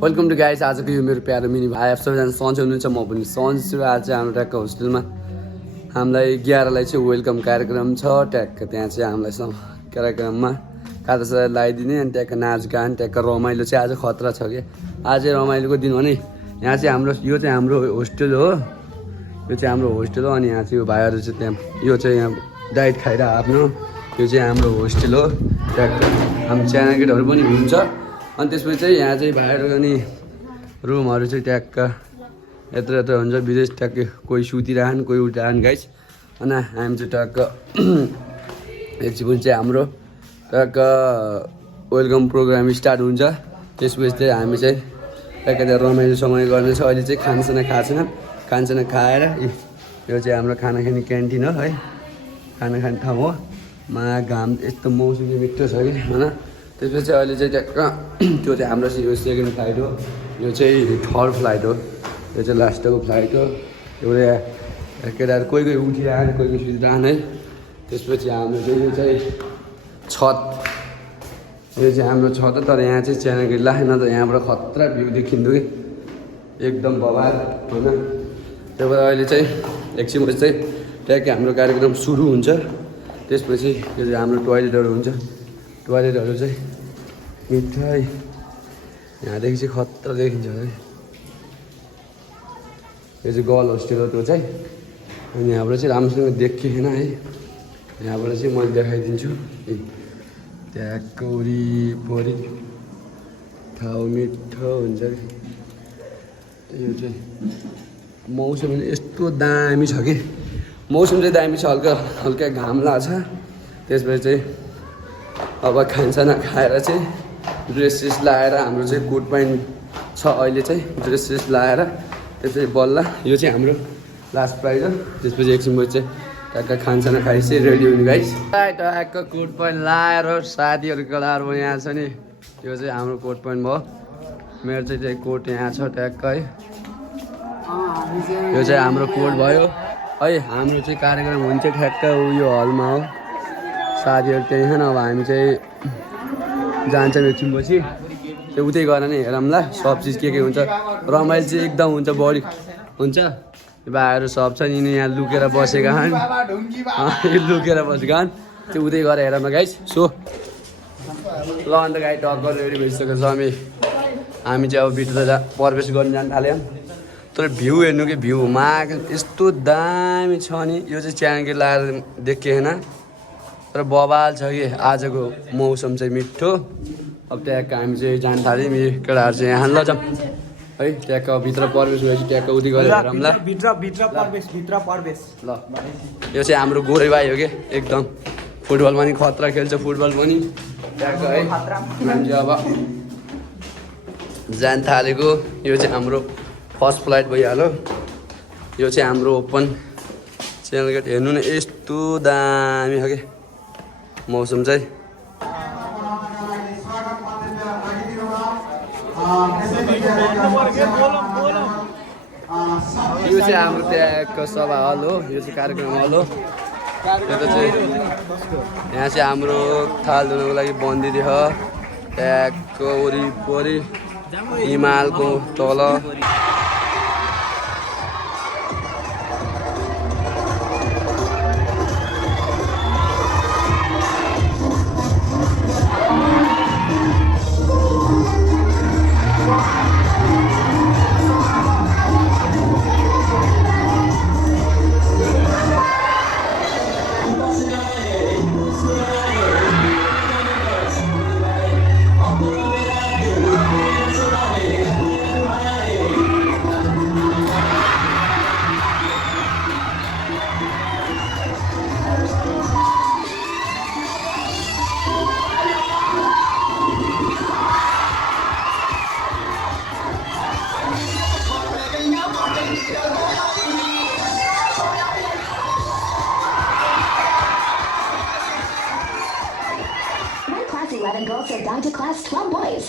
Welcome to guys. आजको यो मेरो प्यारो मिनी भाइ सबैजना सन्चै हुनुहुन्छ। म पनि सन्चै छु। आज चाहिँ हाम्रो ट्याक्क होस्टेलमा हामीलाई 11लाई चाहिँ वेलकम कार्यक्रम छ। ट्याक्क त्यहाँ चाहिँ हामीलाई कार्यक्रममा खाजासाजा लगाइदिने अनि ट्याक्क नाचगान ट्याक्क रमाइलो चाहिँ आज खतरा छ कि आज रमाइलोको दिन हो नि। यहाँ चाहिँ हाम्रो यो चाहिँ हाम्रो होस्टेल हो। यो चाहिँ हाम्रो होस्टेल हो अनि यहाँ चाहिँ यो भाइहरू चाहिँ त्यहाँ यो चाहिँ यहाँ डाइट खाएर आफ्नो यो चाहिँ हाम्रो होस्टेल हो। ट्याक्क हाम्रो च्यानल गेटहरू पनि हुन्छ अनि त्यसपछि चाहिँ यहाँ चाहिँ भाइहरू अनि रुमहरू चाहिँ ट्याक्क यत्र यत्र हुन्छ। विदेश ट्याक्क कोही सुतिरहन् कोही उठिरहन् गाइस। अनि हामी चाहिँ ट्याक्क एकछिन चाहिँ हाम्रो ट्याक्क वेलकम प्रोग्राम स्टार्ट हुन्छ। त्यसपछि चाहिँ हामी चाहिँ ट्याक्क त्यहाँ रमाइलो समय गर्नेछ। अहिले चाहिँ खानासाना खाएको छैन। खानासाना खाएर यो चाहिँ हाम्रो खाना खाने क्यान्टिन हो है, खाना खाने ठाउँ हो। मा घाम यस्तो मौसम मिठो छ कि होइन। त्यसपछि अहिले चाहिँ ट्याक्क त्यो चाहिँ हाम्रो यो सेकेन्ड फ्लाइट हो। यो चाहिँ थर्ड फ्लाइट हो। यो चाहिँ लास्टको फ्लाइट हो। एउटा केटाहरू कोही कोही उठिरहने कोही कोही सुतिरहने है। त्यसपछि हाम्रो चाहिँ यो चाहिँ छत, यो चाहिँ हाम्रो छत हो। तर यहाँ चाहिँ च्यानल गेट ला न त यहाँबाट खतरा भ्यू देखिन्थ्यो कि एकदम बबाल होइन। त्यही भएर अहिले चाहिँ एकछिनपछि चाहिँ ट्याक्क हाम्रो कार्यक्रम सुरु हुन्छ। त्यसपछि यो चाहिँ हाम्रो टोइलेटहरू हुन्छ। टोइलेटहरू चाहिँ मिठै यहाँदेखि चाहिँ खतरा देखिन्छ है। यो चाहिँ गर्ल होस्टेल हो त्यो चाहिँ। अनि यहाँबाट चाहिँ राम्रोसँग देखिएन है। यहाँबाट चाहिँ मैले देखाइदिन्छु। ट्याक्क वरिपरि ठाउँ मिठो हुन्छ कि। यो चाहिँ मौसम यस्तो दामी छ कि मौसम चाहिँ दामी छ। हल्का हल्का घाम लाग्छ। त्यसपछि चाहिँ अब खानसाना खाएर चाहिँ ड्रेसेस लाएर हाम्रो चाहिँ कोट प्यान्ट छ अहिले चाहिँ ड्रेसेस लाएर त्यसपछि बल्ल यो चाहिँ हाम्रो लास्ट प्राइज हो। त्यसपछि एकछिनपछि चाहिँ ट्याक्क खानसाना खाइ चाहिँ रेडी हुने गाइस। ट्याक्क कोट प्यान्ट लाएर साथीहरूको लाएर यहाँ छ नि। यो चाहिँ हाम्रो कोट प्यान्ट भयो। मेरो चाहिँ कोट यहाँ छ ट्याक्क है। यो चाहिँ हाम्रो कोट भयो है। हाम्रो चाहिँ कार्यक्रम हुन्छ ठ्याक्क उयो हलमा हो। साथीहरू त्यही छन्। अब हामी चाहिँ जान्छौँ एकछिनपछि त्यो उतै गएर नै हेरौँ ल सब चिज के हुन्छ। रमाइलो चाहिँ एकदम हुन्छ बढी हुन्छ। भाइहरू सब छ नि यहाँ लुकेर बसेका छन्। लुकेर बसेका छन् त्यो उतै गएर हेरौँ न गाइस। सो ल अन्त गाई टक्क रेडी भइसकेको छ। हामी चाहिँ अब भित्र प्रवेश गर्न जान थाल्यौँ। तर भ्यू हेर्नु कि भ्यू माग यस्तो दामी छ नि। यो चाहिँ च्यानल गेट लाएर देखिएन तर बबाल छ कि आजको मौसम चाहिँ मिठो। अब ट्याक्क हामी चाहिँ जान थाल्यौँ। यी केटाहरू चाहिँ यहाँ लजाउँ है। ट्याक्क भित्र प्रवेश भएपछि ट्याक्क उति गरेर हेरौँ ल। ल यो चाहिँ हाम्रो गोरे भाइ हो कि एकदम फुटबल पनि खतरा खेल्छ। फुटबल पनि ट्याक्क है। हामी चाहिँ अब जान थालेको। यो चाहिँ हाम्रो फर्स्ट फ्लाइट भइहाल्यो। यो चाहिँ हाम्रो ओपन च्यानल गेट हेर्नु न यस्तो दामी छ कि मौसम चाहिँ। यो चाहिँ हाम्रो ट्याक्क सभा हल हो। यो चाहिँ कार्यक्रम हल हो। यता चाहिँ यहाँ चाहिँ हाम्रो थाल धुनको लागि बन्दी छ। ट्याक्क वरिपरि हिमालको तल Class 11 girls said die to class 12 boys.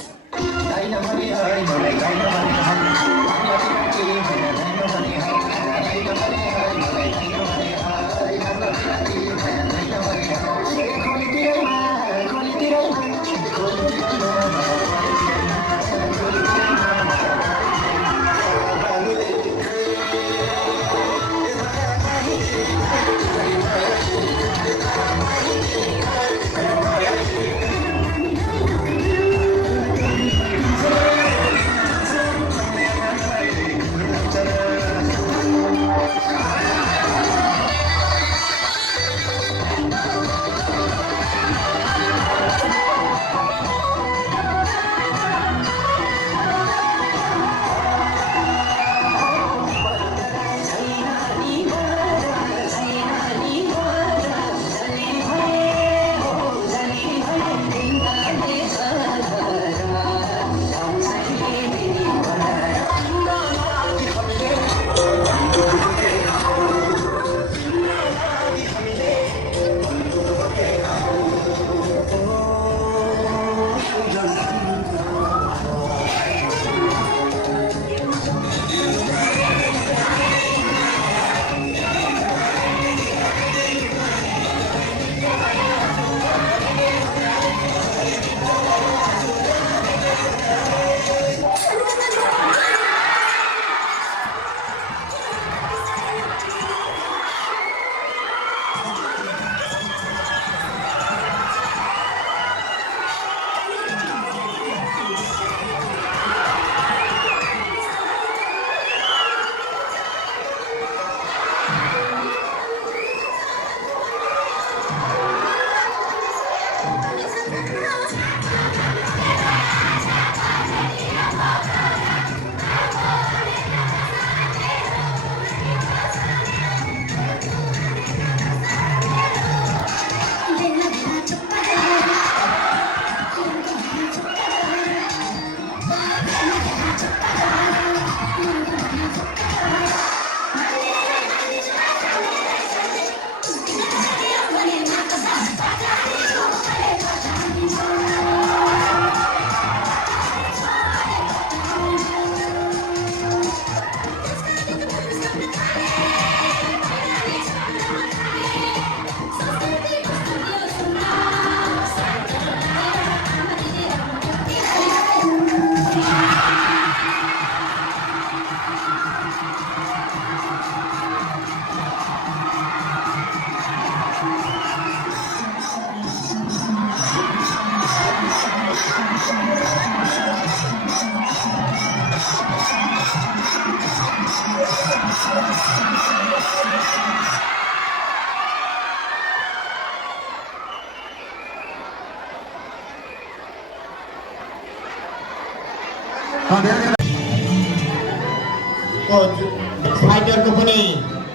फाइटरको पनि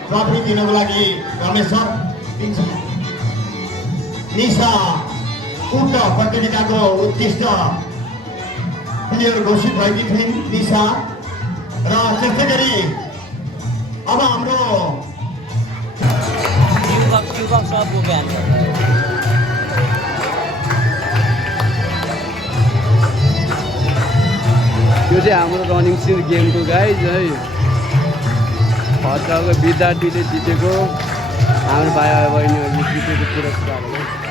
ट्रफी दिनको लागि रमेश सर दिन्छ निशा उक्त प्रतियोगिताको उत्कृष्ट प्लेयर घोषित भएकी थिइन् निशा र त्यस्तै गरी अब हाम्रो यो चाहिँ हाम्रो रनिङ सिर गेमको गाइज है खतराको विद्यार्थीले जितेको हाम्रो भाइ बहिनीहरूले जितेको पुरस्कार हो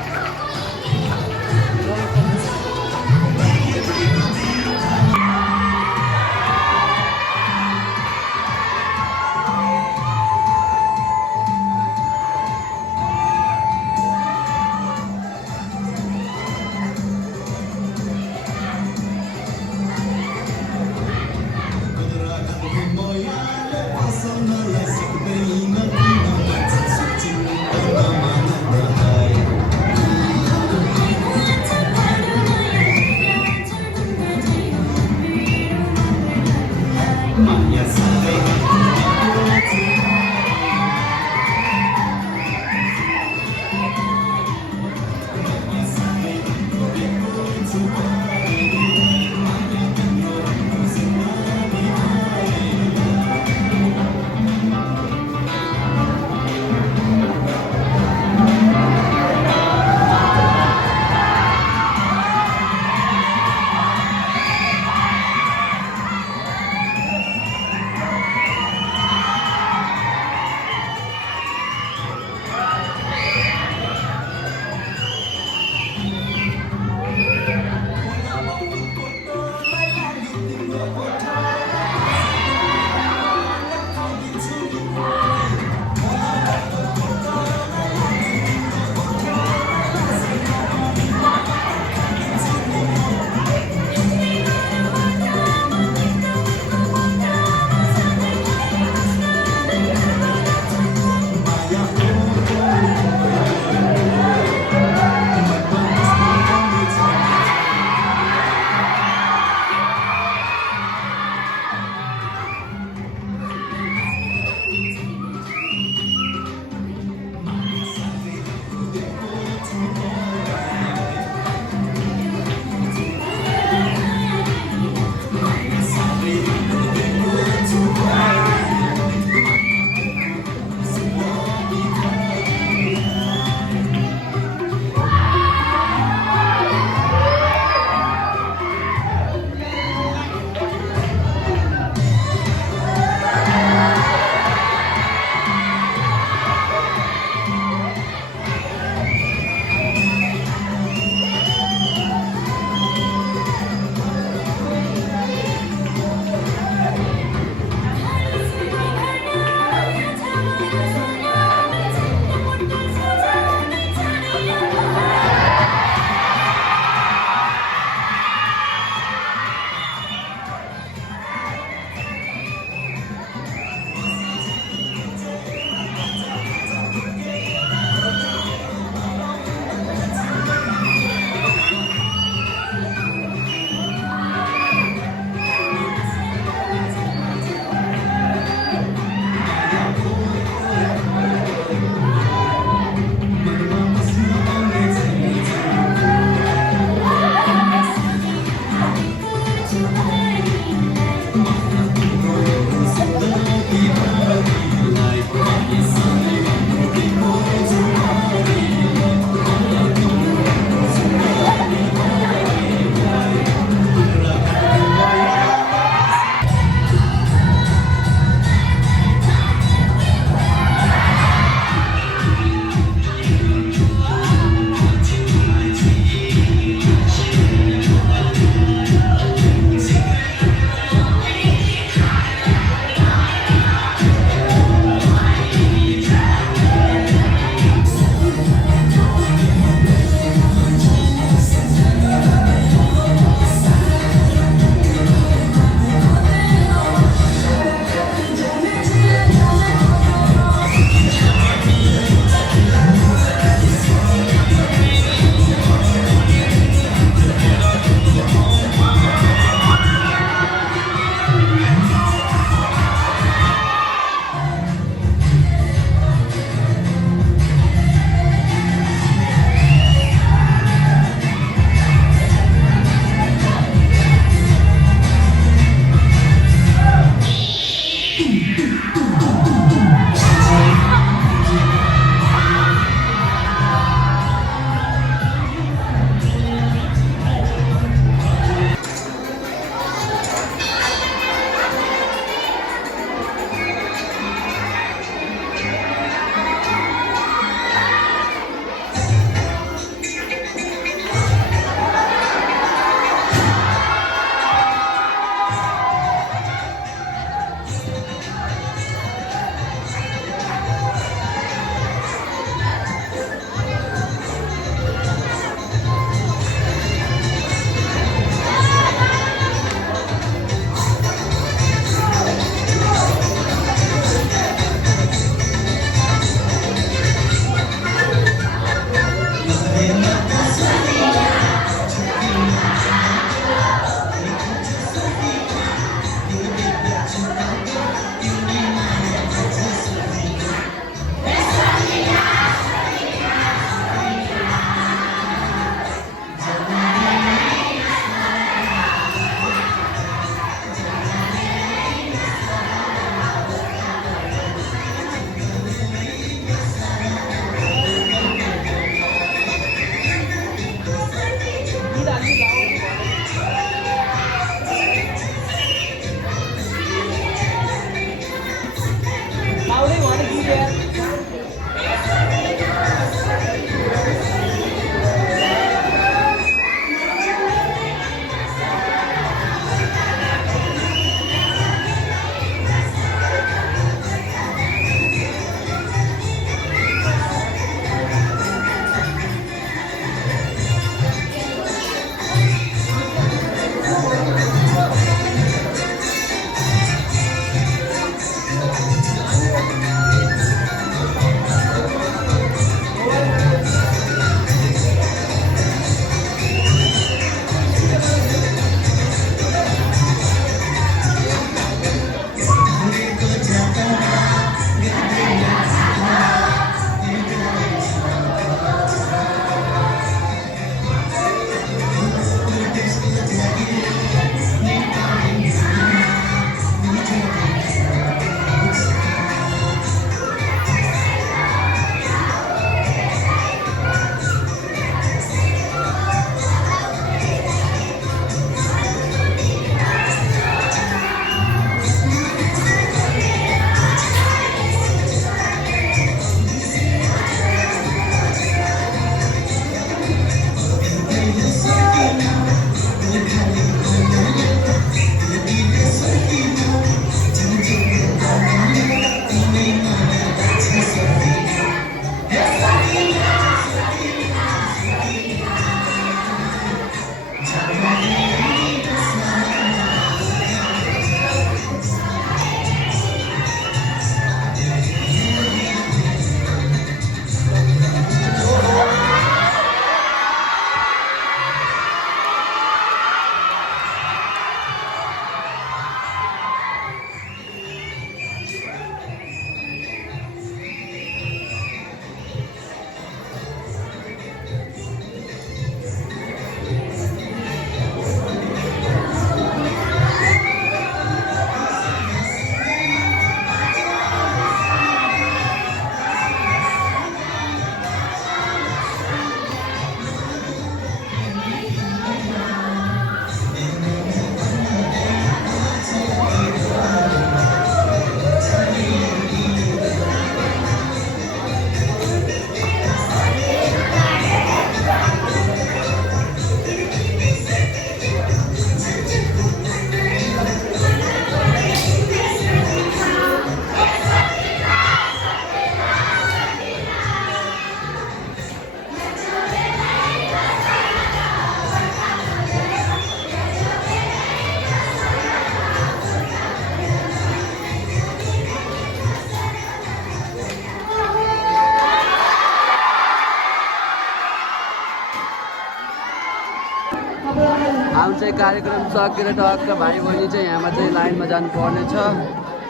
कार्यक्रम सकेर टक्क भाइ बहिनी चाहिँ यहाँमा चाहिँ लाइनमा जानुपर्ने छ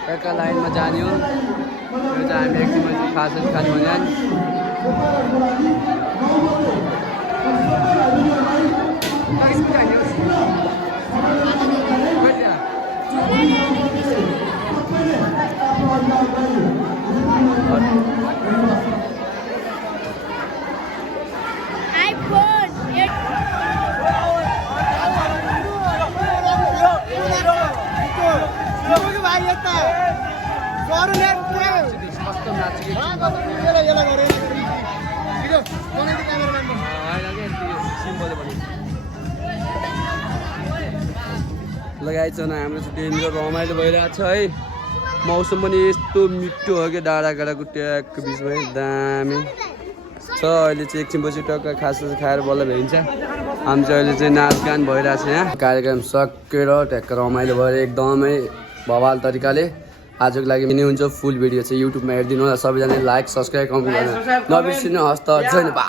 टक्क लाइनमा जाने हो यो चाहिँ हामी एकछिनमा चाहिँ खाजा खाने भने कस्तो लगाइछ न हाम्रो चाहिँ डेन्जर रमाइलो भइरहेको छ है मौसम पनि यस्तो मिठो हो कि डाँडा काँडाको ट्यागको बिचमा दामी छ अहिले चाहिँ एकछिनपछि टक्क खाजा खाएर बल्ल भ्याइन्छ हामी चाहिँ अहिले चाहिँ नाचगान भइरहेको छ यहाँ कार्यक्रम सकेर ट्याक्क रमाइलो भएर एकदमै भवाल तरिकाले आजको लागि पनि हुन्छ फुल भिडियो चाहिँ युट्युबमा हेरिदिनु होला सबैजनाले लाइक सब्सक्राइब कमेन्ट गर्न नबिर्सिनु हस्त